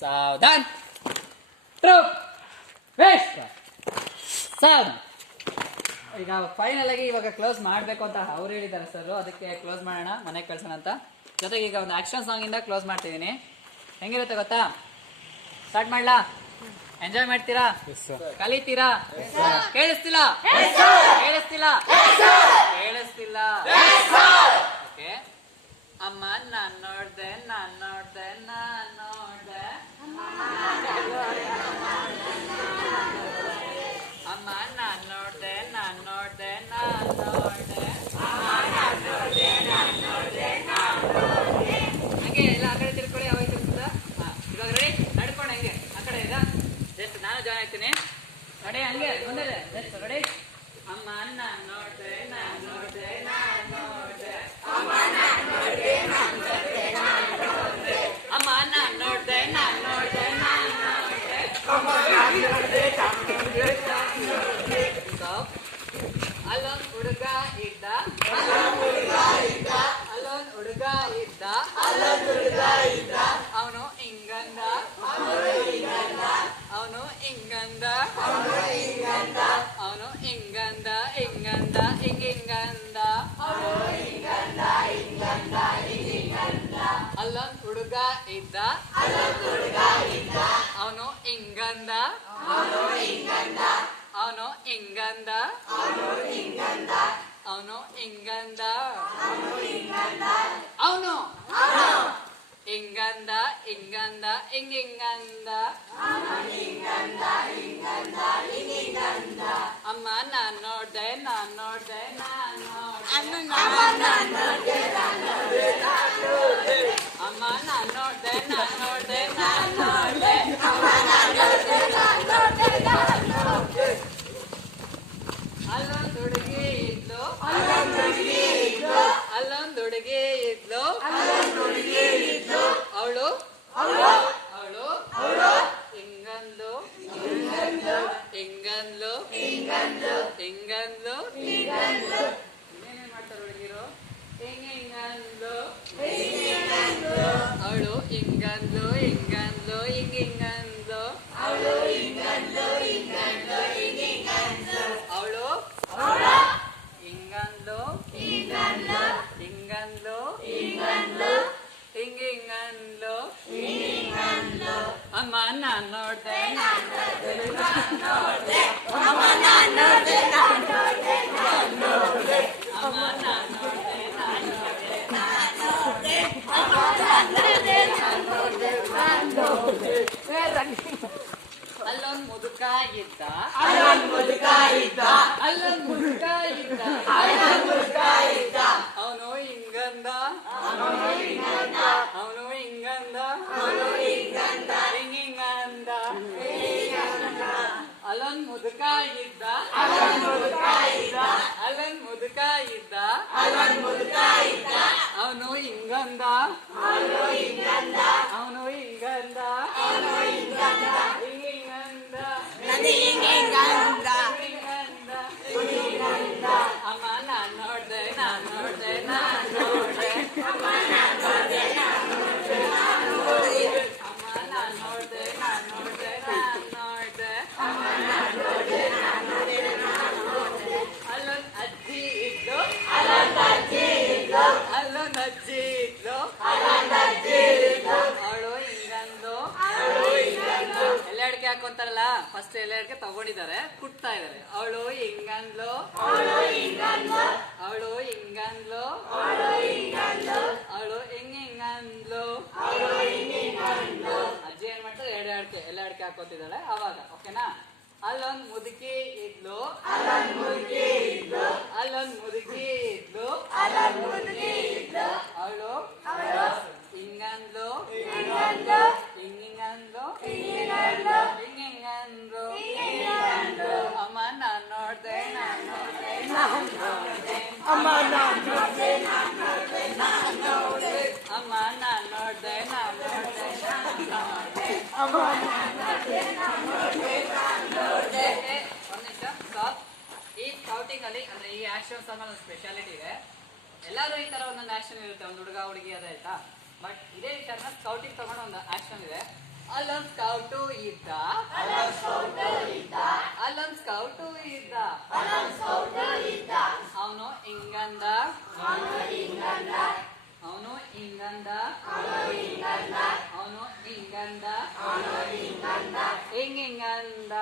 Savdhaan troupe waste Savdhaan. ಈಗ final ಆಗಿ ಇವಾಗ ಕ್ಲೋಸ್ ಮಾಡಬೇಕು ಅಂತ ಅವ್ರು ಹೇಳಿದ್ದಾರೆ ಸರ್, ಅದಕ್ಕೆ ಕ್ಲೋಸ್ ಮಾಡೋಣ, ಮನೆಗೆ ಕಳ್ಸೋಣ ಅಂತ. ಜೊತೆಗೆ ಈಗ ಒಂದು ಆಕ್ಷನ್ ಸಾಂಗ್ ಇಂದ ಕ್ಲೋಸ್ ಮಾಡ್ತಿದ್ದೀನಿ. ಹೆಂಗಿರುತ್ತೆ ಗೊತ್ತಾ? ಸ್ಟಾರ್ಟ್ ಮಾಡ್ಲಾ? ಎಂಜಾಯ್ ಮಾಡ್ತೀರಾ? ಕಲಿತೀರಾ? ಕೇಳಿಸ್ತಿಲ್ಲ? ಕೇಳಿಸ್ತಿಲ್ಲ? ಕೇಳಿಸ್ತಿಲ್ಲ? ಓಕೆ. ಅಮ್ಮ ನಾನ್ ನೋಡ್ದೆ ನಾನ್ ನೋಡ್ದೆ ನಾನ್ ನೋಡ್ದೆ, ಅಮ್ಮ ನಾನ್ ನೋಡ್ದೆ ನಾನ್ ನೋಡ್ದೆ ನಾನ್ ನೋಡ್ದೆ, ಹಂಗೆ ಎಲ್ಲ ಆ ಕಡೆ ತಿರ್ಕೊಳ್ಳಿ. ಯಾವಾಗ ತಿರ್ಗುತ್ತಾ? ಇವಾಗ ರೆಡಿ? ನಡ್ಕೊಂಡು ಹಂಗೆ ಆ ಕಡೆ ಇದೆ ಜಸ್ಟ್ ನಾನು ಜಾಯ್ನ್ ಆಗ್ತೀನಿ. ರೆಡಿ? ಹಂಗೆ ಮುಂದೆ ಜಸ್ಟ್ ರೆಡಿ. ಅಮ್ಮ ನಾನ್ ನೋಡ್ದೆ ನಾನ್ ನೋಡ್ದೆ ನಾನ್ ನೋಡ್ದೆ, ಅಮ್ಮ ನಾನ್ ನೋಡ್ದೆ ನಾನ್ ನೋಡ್ದೆ ನಾನ್ ನೋಡ್ದೆ, ಅಮ್ಮ ನಾನ್ ನೋಡ್ದೆ ನಾನ್ ನೋಡ್ದೆ ನಾನ್ ನೋಡ್ದೆ, ಅಮ್ಮ ನಾನ್ ನೋಡ್ದೆ ನಾನ್ ನೋಡ್ದೆ ನಾನ್ ನೋಡ್ದೆ. ಅಲ್ಲೊಂದ್ ಹುಡುಗ ಇದ್ದ, ಅಲ್ಲೊಂದ್ ಹುಡುಗ ಇದ್ದ, ಅಲ್ಲೊಂದ್ ಹುಡುಗ ಇದ್ದ, ಅಲ್ಲೊಂದ್ ಹುಡುಗ ಇದ್ದ, ಅವನು ಹಿಂಗಂದ, ಅವನು ಹಿಂಗಂದ, ಅವನು ಹಿಂಗಂದ, ಅವನು ಹಿಂಗಂದ, ಅವನು ಹಿಂಗಂದ, ಹಿಂಗಂದ ಹಿಂಗಂದ, ಅವನು ಹಿಂಗಂದ, ಹಿಂಗಂದ ಹಿಂಗಂದ. ಅಲ್ಲೊಂದ್ ಹುಡುಗ ಇದ್ದ, ಅಲ್ಲೊಂದ್ ಹುಡುಗ ಇದ್ದ, ಅವನು ಹಿಂಗಂದ, ಅವನು ಹಿಂಗಂದ, ಅವನು ಹಿಂಗಂದ, ಅವನು ಹಿಂಗಂದ, ಅವನು ಹಿಂಗಂದ, ಅವನು ಹಿಂಗಂದ, ಅವನು ಹಿಂಗಂದ, ಹಿಂಗಂದ ಹಿಂಗಂದ, ಹಿಂಗಂದ ಹಿಂಗಂದ ಹಿಂಗಂದ. ಅಮ್ಮ ನಾನ್ ನೋಡ್ದೆ ನಾನ್ ನೋಡ್ದೆ ನಾನ್ ನೋಡ್ದೆ, ಅಮ್ಮ ನಾನ್ ನೋಡ್ದೆ ನಾನ್ ನೋಡ್ದೆ ನಾನ್ ನೋಡ್ದೆ, ಅಮ್ಮ ನಾನ್ ನೋಡ್ದೆ ನಾನ್ ನೋಡ್ದೆ ನಾನ್ ನೋಡ್ದೆ, ಅಮ್ಮ ನಾನ್ ನೋಡ್ದೆ ನಾನ್ ನೋಡ್ದೆ ನಾನ್ ನೋಡ್ದೆ. ಅಲ್ಲೊಂದ್ ಹುಡುಗಿ ಇದ್ಲು, ಅಲ್ಲೊಂದ್ ಹುಡುಗಿ ಇದ್ಲು, ಅಲ್ಲೊಂದ್ ಹುಡುಗಿ ಇದ್ಲು, ಅಲ್ಲೊಂದ್ ಹುಡುಗಿ ಇದ್ಲು, ಅವಳು ಅವಳು ಅವಳು ಅವಳು ಹಿಂಗಂದ್ಲು, ಹಿಂಗಂದ್ಲು, ಹಿಂಗಂದ್ಲು, ಹಿಂಗಂದ್ಲು, ಹಿಂಗಂದ್ಲು, ಹಿಂಗಂದ್ಲು. ಇನ್ನೇನೇನ್ ಮಾಡ್ತಾರೆ ಹುಡುಗಿರು? ಹಿಂಗಂದ್ಲು, ಹಿಂಗಂದ್ಲು, ಅವಳು ಹಿಂಗಂದ್ಲು, ಹಿಂಗಂದ್ಲು, ಹಿಂಗಂದ್ಲು, ಅವಳು ಹಿಂಗಂದ್ಲು, ಹಿಂಗಂದ್ಲು, ಹಿಂಗಂದ್ಲು, ಅವಳು ಹಿಂಗಂದ್ಲು, ಹಿಂಗಂದ್ಲು, ಹಿಂಗಂದ್ಲು, ಹಿಂಗಂದ್ಲು, ಹಿಂಗಂದ್ಲು, ಹಿಂಗಂದ್ಲು. ಅಮ್ಮ ನಾನ್ ನೋಡ್ದೆ ನಾನ್ ನೋಡ್ದೆ ನಾನ್ ನೋಡ್ದೆ, ಅಮ್ಮ ನಾನ್ ನೋಡ್ದೆ ನಾನ್ ನೋಡ್ದೆ ನಾನ್ ನೋಡ್ದೆ, ಅಮ್ಮ ನಾನ್ ನೋಡ್ದೆ ನಾನ್ ನೋಡ್ದೆ ನಾನ್ ನೋಡ್ದೆ, ಅಮ್ಮ ನಾನ್ ನೋಡ್ದೆ ನಾನ್ ನೋಡ್ದೆ ನಾನ್ ನೋಡ್ದೆ. ಅಲ್ಲೊಂದ್ ಮುದುಕ ಇದ್ದ, ಅಲ್ಲೊಂದ್ ಮುದುಕ ಇದ್ದ, ಅಲ್ಲೊಂದ್ ಮುದುಕ ಇದ್ದ, ಅಲ್ಲೊಂದ್ ಮುದುಕ ಇದ್ದ, ಅವನು ಹಿಂಗಂದ, ಅವನು ಹಿಂಗಂದ, ಅವನು ಹಿಂಗಂದ, ಅವನು ಹಿಂಗಂದ, ಹಿಂಗಂದ, ಹಿಂಗಂದ. ಅಲ್ಲೊಂದ್ ಮುದುಕ ಇದ್ದ, ಅಲ್ಲೊಂದ್ ಮುದುಕ ಇದ್ದ, ಅಲ್ಲೊಂದ್ ಮುದುಕ ಇದ್ದ, ಅಲ್ಲೊಂದ್ ಮುದುಕ ಇದ್ದ, ಅವನು ಹಿಂಗಂದ, ಅವನು ಹಿಂಗಂದ, ಅವನು ಹಿಂಗಂದ, ಅವನು ಹಿಂಗಂದ, ಹಿಂಗಂದ, ಹಿಂಗಂದ, ಹಿಂಗಂದ, ಹಿಂಗಂದ. ಅಮ್ಮ ನಾನ್ ನೋಡ್ದೆ ನಾನ್ ನೋಡ್ದೆ ನಾನ್ ನೋಡ್ದೆ, ಅಮ್ಮ ನಾನ್ ನೋಡ್ದೆ ನಾನ್ ನೋಡ್ದೆ ನಾನ್ ನೋಡ್ದೆ, ಅಮ್ಮ ನಾನ್ ನೋಡ್ದೆ ನಾನ್ ನೋಡ್ದೆ ನಾನ್ ನೋಡ್ದೆ, ಅಮ್ಮ ನಾನ್ ನೋಡ್ದೆ ನಾನ್ ನೋಡ್ದೆ ನಾನ್ ನೋಡ್ದೆ. ಅಲ್ಲೊಂದ್ ಅಜ್ಜಿ ಇದ್ಲು, ಅಲ್ಲೊಂದ್ ಅಜ್ಜಿ ಇದ್ಲು, ಅಲ್ಲೊಂದ್ ಅಜ್ಜಿ ಇದ್ಲು, ಅಲ್ಲೊಂದ್ ಅಜ್ಜಿ ಇದ್ಲು, ಅವಳು ಹಿಂಗಂದು, ಅವಳು ಹಿಂಗಂದು. ಎಲೆ ಅಡಿಕೆ ಹಾಕೊಂತಾರಲ್ಲ, ಫಸ್ಟ್ ಎಲೆ ಅಡಿಕೆ ತಗೊಂಡಿದ್ದಾರೆ, ಕುಟ್ತಾ ಇದಾರೆ. ಅವಳು ಹಿಂಗಂದ್ಲು, ಅವಳು ಹಿಂಗಂದ್ಲು, ಅವಳು ಹಿಂಗಂದ್ಲು, ಅವಳು ಹಿಂಗಂದ್ಲು, ಅವಳು ಹಿಂಗಂದ್ಲು, ಅವಳು ಹಿಂಗಂದ್ಲು. ಅಜ್ಜಿ ಏನ್ ಮಾಡ್ತಾರೆ? ಎಲೆ ಅಡಿಕೆ ಹಾಕೋತಿದ್ದಾಳೆ ಅವಾಗ. ಓಕೆನಾ? ಅಲ್ಲೊಂದ್ ಮುದುಕಿ ಇದ್ಲು, ಅಲ್ಲೊಂದ್ ಮುದುಕಿ ಇದ್ಲು, ಅಲ್ಲೊಂದ್ ಮುದುಕಿ ಇದ್ಲು, ಅಲ್ಲೊಂದ್ ಮುದುಕಿ ಇದ್ಲು, ಅವಳು ಹಿಂಗಂದ್ಲು, ಹಿಂಗಂದ್ಲು, ಹಿಂಗಂದ್ಲು, ಹಿಂಗಂದ್ಲು, ಹಿಂಗಂದ್ಲು, ಹಿಂಗಂದ್ಲು. ಅಮ್ಮ ನಾನ್ ನೋಡ್ದೆ ನಾನ್ ನೋಡ್ದೆ ನಾನ್ ನೋಡ್ದೆ, ಅಮ್ಮ ನಾನ್ ನೋಡ್ದೆ ನಾನ್ ನೋಡ್ದೆ ನಾನ್ ನೋಡ್ದೆ, ಅಮ್ಮ ನಾನ್ ನೋಡ್ದೆ ನಾನ್ ನೋಡ್ದೆ ನಾನ್ ನೋಡ್ದೆ, ಅಮ್ಮ ನಾನ್ ನೋಡ್ದೆ ನಾನ್ ನೋಡ್ದೆ ನಾನ್ ನೋಡ್ದೆ. ಒಂದ್ ನಿಮಿಷ ಸ್ಟಾಪ್. ಈ ಸ್ಕೌಟಿಂಗ್ ಅಲ್ಲಿ ಅಂದ್ರೆ ಈ ಆಕ್ಷನ್ ಸಾಂಗ್ ಒಂದು ಸ್ಪೆಷಾಲಿಟಿ ಇದೆ. ಎಲ್ಲಾದ್ರೂ ಈ ತರ ಒಂದೊಂದು ಆಕ್ಷನ್ ಇರುತ್ತೆ, ಒಂದು ಹುಡುಗ ಹುಡುಗಿ ಅದೇ ಆಯ್ತಾ. ಬಟ್ ಇದೇ ವಿಚಾರನ ಸ್ಕೌಟಿಂಗ್ ತಗೊಂಡು ಒಂದು ಆಕ್ಷನ್ ಇದೆ. ಅಲ್ಲೊಂದ್ ಸ್ಕೌಟು ಇದ್ದ ಅಲ್ಲೊಂದ್ ಸ್ಕೌಟು ಇದ್ದ ಅವನು ಹಿಂಗಂದ ಅವನು ಹಿಂಗಂದ ಅವನು ಹಿಂಗಂದ ಹಿಂಗಂದ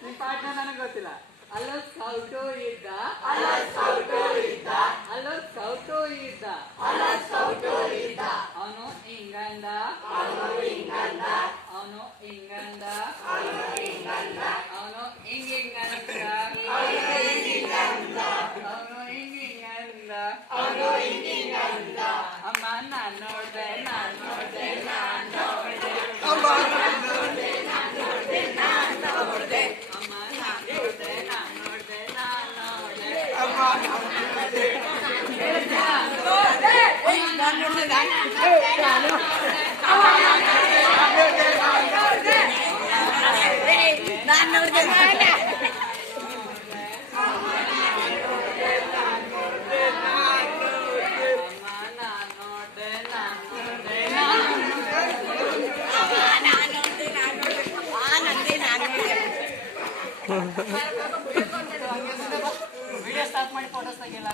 ನಿನ್ ಪಾಠ ನನಗೆ ಗೊತ್ತಿಲ್ಲ. ಅಲ್ಲೊಂದ್ ಸ್ಕೌಟು ಇದ್ದ ಅಲ್ಲೊಂದ್ ಸ್ಕೌಟು ಇದ್ದ ಅವನು ಹಿಂಗಂದ ಅವನು ಹಿಂಗಂದ ಅವನು ಹಿಂಗಂದ ಅವನು ಹಿಂಗಂದ ಅಮ್ಮ ನಾನ್ ನೋಡ್ದೆ ಅಮ್ಮ ನಾನ್ ನೋಡ್ದೆ ವಿಡಿಯೋ ಸ್ಟಾರ್ಟ್ ಮಾಡಿ ಫೋಟೋಸ್ ತೆಗಿಲ್ಲ.